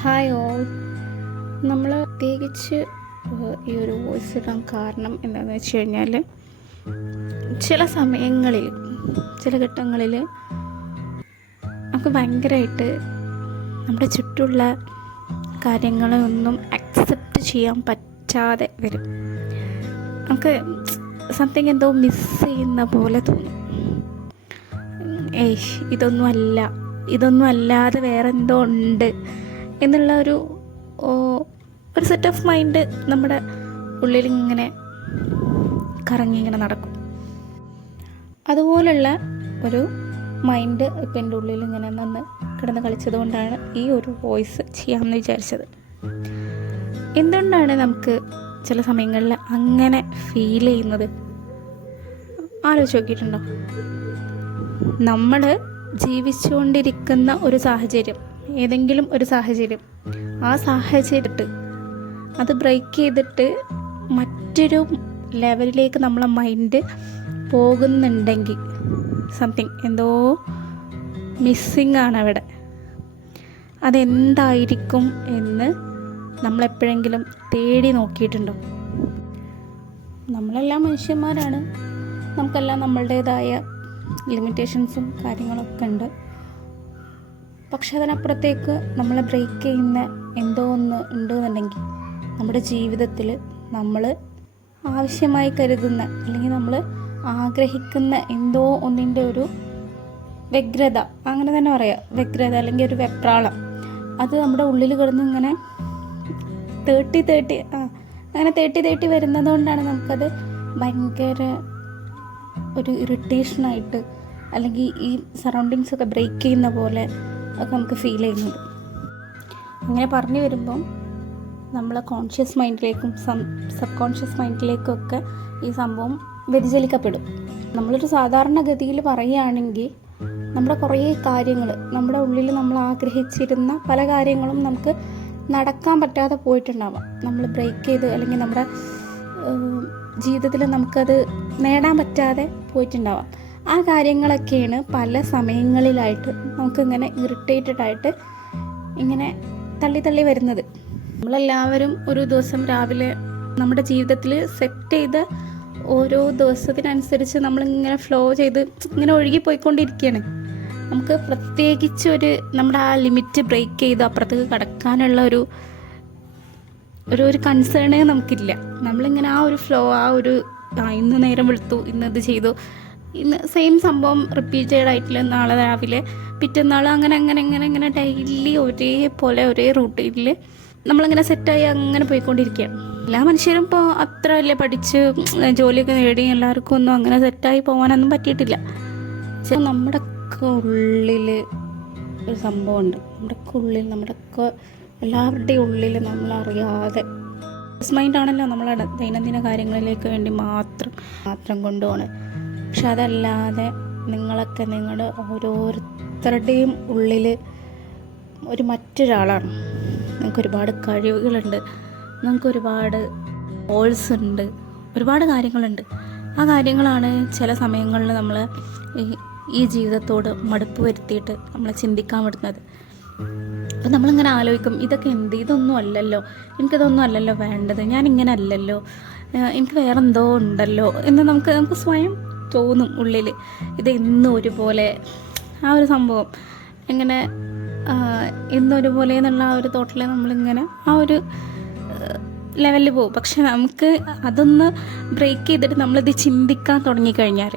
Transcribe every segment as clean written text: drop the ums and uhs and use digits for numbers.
Hi all. നമ്മൾ പ്രത്യേകിച്ച് ഈ ഒരു വോയിസ് ഇടാൻ കാരണം എന്താണെന്ന് വെച്ച് കഴിഞ്ഞാൽ, ചില സമയങ്ങളിൽ ചില ഘട്ടങ്ങളിൽ നമുക്ക് ഭയങ്കരമായിട്ട് നമ്മുടെ ചുറ്റുമുള്ള കാര്യങ്ങളെ ഒന്നും അക്സെപ്റ്റ് ചെയ്യാൻ പറ്റാതെ വരും. നമുക്ക് സംതിങ് എന്തോ മിസ് ചെയ്യുന്ന പോലെ തോന്നും. ഇതൊന്നും അല്ലാതെ വേറെ എന്തോ ഉണ്ട് എന്നുള്ള ഒരു സെറ്റ് ഓഫ് മൈൻഡ് നമ്മുടെ ഉള്ളിൽ ഇങ്ങനെ കറങ്ങി ഇങ്ങനെ നടക്കും. അതുപോലുള്ള ഒരു മൈൻഡ് ഇപ്പം എൻ്റെ ഉള്ളിൽ ഇങ്ങനെ കിടന്ന് കളിച്ചത് കൊണ്ടാണ് ഈ ഒരു വോയിസ് ചെയ്യാമെന്ന് വിചാരിച്ചത്. എന്തുകൊണ്ടാണ് നമുക്ക് ചില സമയങ്ങളിൽ അങ്ങനെ ഫീൽ ചെയ്യുന്നത്? ആലോചിച്ച് നോക്കിയിട്ടുണ്ടോ? നമ്മൾ ജീവിച്ചുകൊണ്ടിരിക്കുന്ന ഒരു സാഹചര്യം, ഏതെങ്കിലും ഒരു സാഹചര്യം, ആ സാഹചര്യത്തിൽ അത് ബ്രേക്ക് ചെയ്തിട്ട് മറ്റൊരു ലെവലിലേക്ക് നമ്മളെ മൈൻഡ് പോകുന്നുണ്ടെങ്കിൽ സംതിങ് എന്തോ മിസ്സിങ് ആണ് അവിടെ. അതെന്തായിരിക്കും എന്ന് നമ്മളെപ്പോഴെങ്കിലും തേടി നോക്കിയിട്ടുണ്ടോ? നമ്മളെല്ലാം മനുഷ്യന്മാരാണ്, നമുക്കെല്ലാം നമ്മളുടേതായ ലിമിറ്റേഷൻസും കാര്യങ്ങളൊക്കെ ഉണ്ട്. പക്ഷെ അതിനപ്പുറത്തേക്ക് നമ്മളെ ബ്രേക്ക് ചെയ്യുന്ന എന്തോ ഒന്ന് ഉണ്ടെന്നുണ്ടെങ്കിൽ നമ്മുടെ ജീവിതത്തിൽ നമ്മൾ ആവശ്യമായി കരുതുന്ന അല്ലെങ്കിൽ നമ്മൾ ആഗ്രഹിക്കുന്ന എന്തോ ഒന്നിൻ്റെ ഒരു വ്യഗ്രത, അങ്ങനെ തന്നെ പറയാം, വ്യഗ്രത അല്ലെങ്കിൽ ഒരു വെപ്രാളം, അത് നമ്മുടെ ഉള്ളിൽ കിടന്ന് ഇങ്ങനെ തേട്ടി വരുന്നത് കൊണ്ടാണ് നമുക്കത് ഭയങ്കര ഒരു ഇറിറ്റേഷനായിട്ട് അല്ലെങ്കിൽ ഈ സറൗണ്ടിങ്സൊക്കെ ബ്രേക്ക് ചെയ്യുന്ന പോലെ ഒക്കെ നമുക്ക് ഫീൽ ചെയ്യുന്നുണ്ട്. അങ്ങനെ പറഞ്ഞു വരുമ്പം നമ്മളെ കോൺഷ്യസ് മൈൻഡിലേക്കും സബ് കോൺഷ്യസ് മൈൻഡിലേക്കും ഒക്കെ ഈ സംഭവം വ്യതിചലിക്കപ്പെടും. നമ്മളൊരു സാധാരണഗതിയിൽ പറയുകയാണെങ്കിൽ നമ്മുടെ കുറേ കാര്യങ്ങൾ, നമ്മുടെ ഉള്ളിൽ നമ്മൾ ആഗ്രഹിച്ചിരുന്ന പല കാര്യങ്ങളും നമുക്ക് നടക്കാൻ പറ്റാതെ പോയിട്ടുണ്ടാവാം. നമ്മൾ ബ്രേക്ക് ചെയ്ത് അല്ലെങ്കിൽ നമ്മുടെ ജീവിതത്തിൽ നമുക്കത് നേടാൻ പറ്റാതെ പോയിട്ടുണ്ടാവാം. ആ കാര്യങ്ങളൊക്കെയാണ് പല സമയങ്ങളിലായിട്ട് നമുക്കിങ്ങനെ ഇറിറ്റേറ്റഡ് ആയിട്ട് ഇങ്ങനെ തള്ളി വരുന്നത്. നമ്മളെല്ലാവരും ഒരു ദിവസം രാവിലെ നമ്മുടെ ജീവിതത്തിൽ സെറ്റ് ചെയ്ത ഓരോ ദിവസത്തിനനുസരിച്ച് നമ്മളിങ്ങനെ ഫ്ലോ ചെയ്ത് ഇങ്ങനെ ഒഴുകിപ്പോയിക്കൊണ്ടിരിക്കുകയാണ്. നമുക്ക് പ്രത്യേകിച്ച് നമ്മുടെ ആ ലിമിറ്റ് ബ്രേക്ക് ചെയ്ത് അപ്പുറത്തേക്ക് കടക്കാനുള്ള ഒരു കൺസേണേ നമുക്കില്ല. നമ്മളിങ്ങനെ ആ ഒരു ഫ്ലോ, ഇന്ന് നേരം വെളുത്തു, ഇന്നത് ചെയ്തു, ഇന്ന് സെയിം സംഭവം റിപ്പീറ്റഡ് ആയിട്ടില്ല, നാളെ രാവിലെ പിറ്റന്നാൾ അങ്ങനെ ഡെയിലി ഒരേപോലെ ഒരേ റൂട്ടീനിൽ നമ്മളിങ്ങനെ സെറ്റായി അങ്ങനെ പോയിക്കൊണ്ടിരിക്കുകയാണ്. എല്ലാ മനുഷ്യരും ഇപ്പോൾ അത്ര വലിയ പഠിച്ച് ജോലിയൊക്കെ നേടി എല്ലാവർക്കും ഒന്നും അങ്ങനെ സെറ്റായി പോകാനൊന്നും പറ്റിയിട്ടില്ല. നമ്മുടെയൊക്കെ ഉള്ളിൽ ഒരു സംഭവമുണ്ട്. നമ്മുടെയൊക്കെ എല്ലാവരുടെയും ഉള്ളിൽ നമ്മളറിയാതെ മൈൻഡാണല്ലോ നമ്മളെ ദൈനംദിന കാര്യങ്ങളിലേക്ക് വേണ്ടി മാത്രം കൊണ്ടുപോകണം. പക്ഷെ അതല്ലാതെ നിങ്ങളുടെ ഓരോരുത്തരുടെയും ഉള്ളിൽ ഒരു മറ്റൊരാളാണ്. നിങ്ങൾക്ക് ഒരുപാട് കഴിവുകളുണ്ട്, നിങ്ങൾക്ക് ഒരുപാട് ഗോൾസ് ഉണ്ട്, ഒരുപാട് കാര്യങ്ങളുണ്ട്. ആ കാര്യങ്ങളാണ് ചില സമയങ്ങളിൽ നമ്മൾ ഈ ജീവിതത്തോട് മടുപ്പ് വരുത്തിയിട്ട് നമ്മളെ ചിന്തിക്കാൻ വിടുന്നത്. അപ്പം നമ്മളിങ്ങനെ ആലോചിക്കും, ഇതൊന്നും അല്ലല്ലോ, എനിക്കിതൊന്നും അല്ലല്ലോ വേണ്ടത്, ഞാനിങ്ങനെ അല്ലല്ലോ, എനിക്ക് വേറെന്തോ ഉണ്ടല്ലോ എന്ന് നമുക്ക് സ്വയം തോന്നും ഉള്ളിൽ. ഇതെന്നും ഒരുപോലെ ആ ഒരു സംഭവം എങ്ങനെ എന്നൊരുപോലെ എന്നുള്ള ആ ഒരു തോട്ടിൽ നമ്മളിങ്ങനെ ആ ഒരു ലെവലിൽ പോകും. പക്ഷെ നമുക്ക് അതൊന്ന് ബ്രേക്ക് ചെയ്തിട്ട് നമ്മളിത് ചിന്തിക്കാൻ തുടങ്ങിക്കഴിഞ്ഞാൽ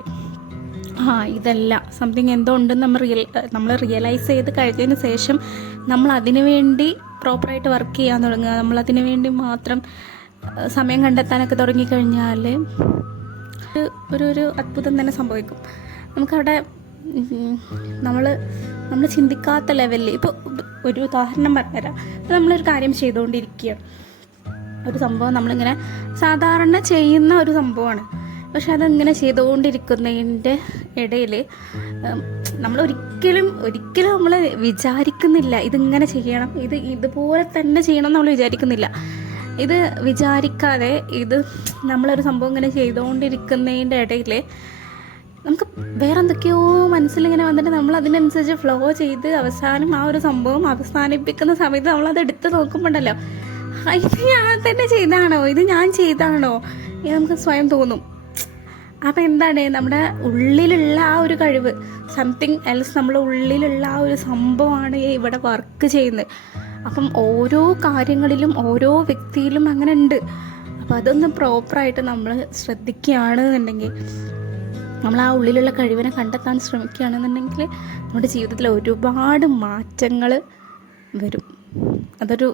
ഇതല്ല, സംതിങ് എന്തോ ഉണ്ടെന്ന് നമ്മൾ റിയലൈസ് ചെയ്ത് കഴിഞ്ഞതിന് ശേഷം നമ്മൾ അതിനു വേണ്ടി പ്രോപ്പറായിട്ട് വർക്ക് ചെയ്യാൻ തുടങ്ങുക, നമ്മളതിനു വേണ്ടി മാത്രം സമയം കണ്ടെത്താനൊക്കെ തുടങ്ങിക്കഴിഞ്ഞാൽ ഒരു അത്ഭുതം തന്നെ സംഭവിക്കും. നമുക്കവിടെ നമ്മൾ ചിന്തിക്കാത്ത ലെവലിൽ, ഇപ്പോൾ ഒരു ഉദാഹരണം പറഞ്ഞുതരാം. ഇപ്പോൾ നമ്മളൊരു കാര്യം ചെയ്തുകൊണ്ടിരിക്കുകയാണ്, ഒരു സംഭവം നമ്മളിങ്ങനെ സാധാരണ ചെയ്യുന്ന ഒരു സംഭവമാണ്. പക്ഷെ അതിങ്ങനെ ചെയ്തുകൊണ്ടിരിക്കുന്നതിൻ്റെ ഇടയിൽ നമ്മൾ ഒരിക്കലും നമ്മൾ വിചാരിക്കുന്നില്ല ഇതിങ്ങനെ ചെയ്യണം, ഇതുപോലെ തന്നെ ചെയ്യണം എന്ന് നമ്മൾ വിചാരിക്കുന്നില്ല. ഇത് വിചാരിക്കാതെ നമ്മളൊരു സംഭവം ഇങ്ങനെ ചെയ്തുകൊണ്ടിരിക്കുന്നതിൻ്റെ ഇടയിൽ നമുക്ക് വേറെ എന്തൊക്കെയോ മനസ്സിലിങ്ങനെ വന്നിട്ട് നമ്മൾ അതിനനുസരിച്ച് ഫ്ലോ ചെയ്ത് അവസാനം ആ ഒരു സംഭവം അവസാനിപ്പിക്കുന്ന സമയത്ത് നമ്മളത് എടുത്ത് നോക്കുമ്പോണ്ടല്ലോ, ഇത് ഞാൻ തന്നെ ചെയ്താണോ, ഇത് ഞാൻ ചെയ്താണോ എന്ന് നമുക്ക് സ്വയം തോന്നും. അപ്പം എന്താണ് നമ്മുടെ ഉള്ളിലുള്ള ആ ഒരു കഴിവ്, സംതിങ് എൽസ് നമ്മുടെ ഉള്ളിലുള്ള ആ ഒരു സംഭവമാണ് ഇവിടെ വർക്ക് ചെയ്യുന്നത്. അപ്പം ഓരോ കാര്യങ്ങളിലും ഓരോ വ്യക്തിയിലും അങ്ങനെ ഉണ്ട്. അപ്പോൾ അതൊന്ന് പ്രോപ്പറായിട്ട് നമ്മൾ ശ്രദ്ധിക്കുകയാണെന്നുണ്ടെങ്കിൽ, നമ്മൾ ആ ഉള്ളിലുള്ള കഴിവിനെ കണ്ടെത്താൻ ശ്രമിക്കുകയാണെന്നുണ്ടെങ്കിൽ നമ്മുടെ ജീവിതത്തിൽ ഒരുപാട് മാറ്റങ്ങൾ വരും. അതൊരു